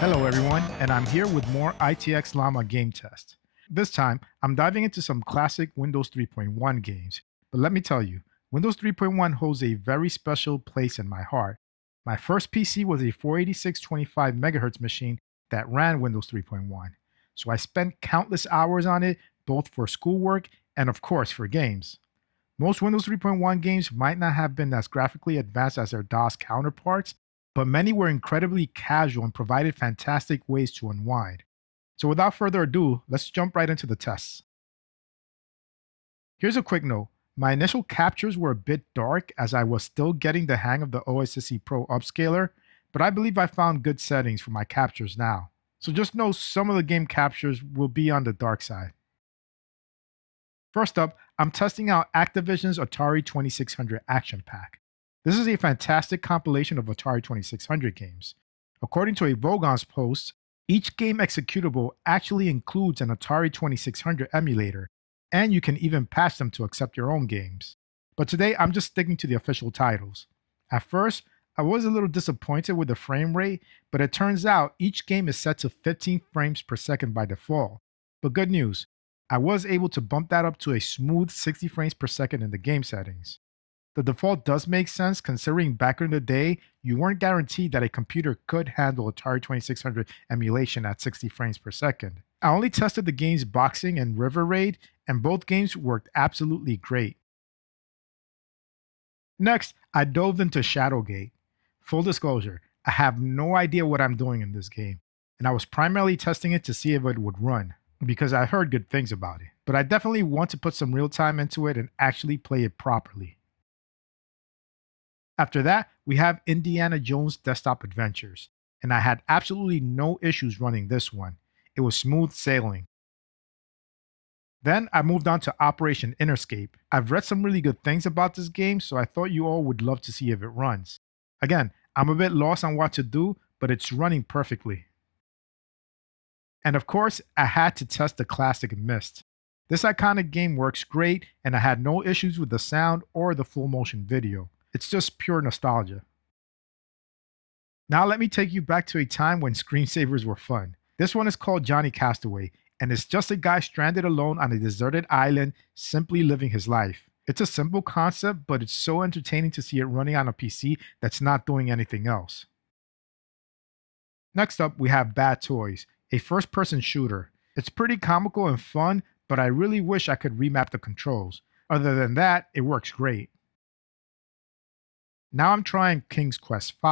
Hello everyone, and I'm here with more ITX-Llama game test. This time, I'm diving into some classic Windows 3.1 games, but let me tell you, Windows 3.1 holds a very special place in my heart. My first PC was a 486/25 MHz machine that ran Windows 3.1, so I spent countless hours on it, both for schoolwork and of course for games. Most Windows 3.1 games might not have been as graphically advanced as their DOS counterparts, but many were incredibly casual and provided fantastic ways to unwind. So without further ado, let's jump right into the tests. Here's a quick note. My initial captures were a bit dark as I was still getting the hang of the OSSE Pro upscaler, but I believe I found good settings for my captures now. So just know some of the game captures will be on the dark side. First up, I'm testing out Activision's Atari 2600 Action Pack. This is a fantastic compilation of Atari 2600 games. According to a Vogon's post, each game executable actually includes an Atari 2600 emulator, and you can even patch them to accept your own games. But today, I'm just sticking to the official titles. At first, I was a little disappointed with the frame rate, but it turns out each game is set to 15 frames per second by default. But good news, I was able to bump that up to a smooth 60 frames per second in the game settings. The default does make sense considering back in the day, you weren't guaranteed that a computer could handle Atari 2600 emulation at 60 frames per second. I only tested the games Boxing and River Raid, and both games worked absolutely great. Next, I dove into Shadowgate. Full disclosure, I have no idea what I'm doing in this game, and I was primarily testing it to see if it would run, because I heard good things about it. But I definitely want to put some real time into it and actually play it properly. After that, we have Indiana Jones Desktop Adventures, and I had absolutely no issues running this one. It was smooth sailing. Then I moved on to Operation Interscape. I've read some really good things about this game, so I thought you all would love to see if it runs. Again, I'm a bit lost on what to do, but it's running perfectly. And of course, I had to test the classic Myst. This iconic game works great, and I had no issues with the sound or the full motion video. It's just pure nostalgia. Now let me take you back to a time when screensavers were fun. This one is called Johnny Castaway, and it's just a guy stranded alone on a deserted island, simply living his life. It's a simple concept, but it's so entertaining to see it running on a PC that's not doing anything else. Next up, we have Bad Toys, a first person shooter. It's pretty comical and fun, but I really wish I could remap the controls. Other than that, it works great. Now I'm trying King's Quest V.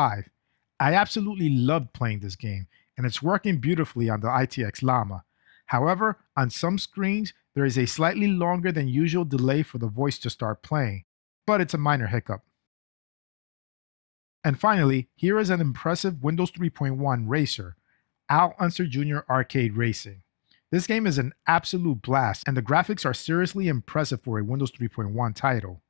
I absolutely loved playing this game, and it's working beautifully on the ITX Llama. However, on some screens, there is a slightly longer than usual delay for the voice to start playing, but it's a minor hiccup. And finally, here is an impressive Windows 3.1 racer, Al Unser Jr. Arcade Racing. This game is an absolute blast, and the graphics are seriously impressive for a Windows 3.1 title.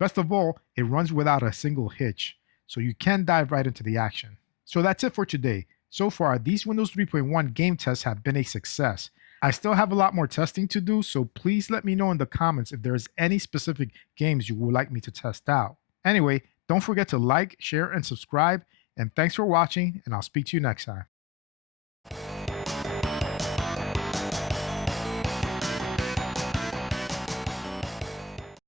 Best of all, it runs without a single hitch, so you can dive right into the action. So that's it for today. So far, these Windows 3.1 game tests have been a success. I still have a lot more testing to do, so please let me know in the comments if there's any specific games you would like me to test out. Anyway, don't forget to like, share, and subscribe, and thanks for watching, and I'll speak to you next time.